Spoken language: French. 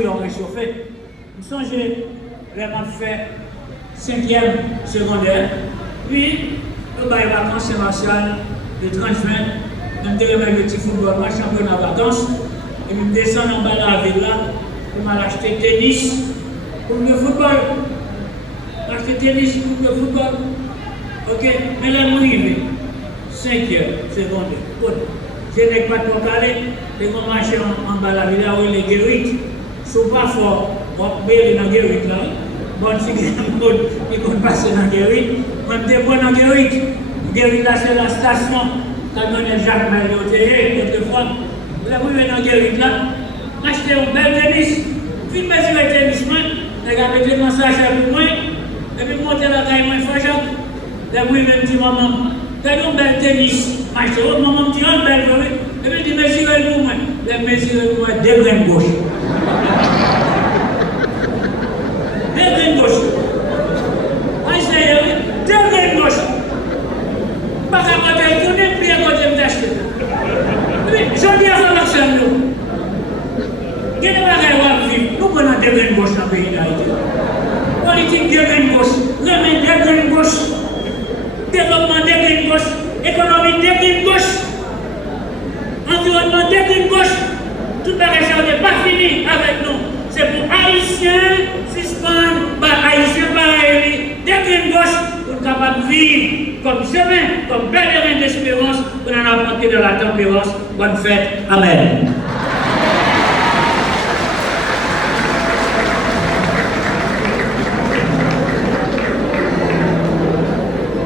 bouillon réchauffé. Je songeais, vraiment fait 5e secondaire, puis le bail vacances c'est martial, le 30 juin, je me démarre le petit football, moi championnat vacances, et je me descends en bas de la ville là, pour m'acheter tennis pour le football. Acheter tennis pour le football. Ok, mais là, moi, il est 5e secondaire. Bon, je n'ai pas de quoi parler, et on marche en bas de la ville là, où les guérites sont pas forts. Bon, mais dans la guérite là, bon, si il compte passer dans la guérite, on dépend dans la guérite. Guérite là, c'est la station, quand on est Jacques Marie-Otéré, autrefois. Vous avez vu dans la guérite là, acheter un bel tennis, puis mettre le tennis, les gars mettez le massage pour moi, et puis monter la caille, moi, il faut Jacques. Là, vous avez dit, maman, t'as un bel tennis, acheter autre maman, tu as un bel journée, et puis il dit, mesurez pour moi. Les mesurez pour moi, deux graines gauche. Deux graines gauche. Deux graines gauche. Pas qu'à côté, vous n'êtes plus à côté de m'acheter. Je dis à ça, l'action, nous. Quel est le vivre? Nous prenons deux graines gauche dans le pays d'Haïti. Politique deux graines gauche, remède deux graines gauche, développement deux graines gauche, économie deux graines gauche, environnement deux graines gauche. Tout le monde n'est pas fini avec nous. C'est pour Haïtiens, suspendre, Haïtiens pareil, deux graines gauche pour capable de vivre comme chemin, comme pèlerin d'espérance, pour en apporter de la tempérance. Bonne fête. Amen.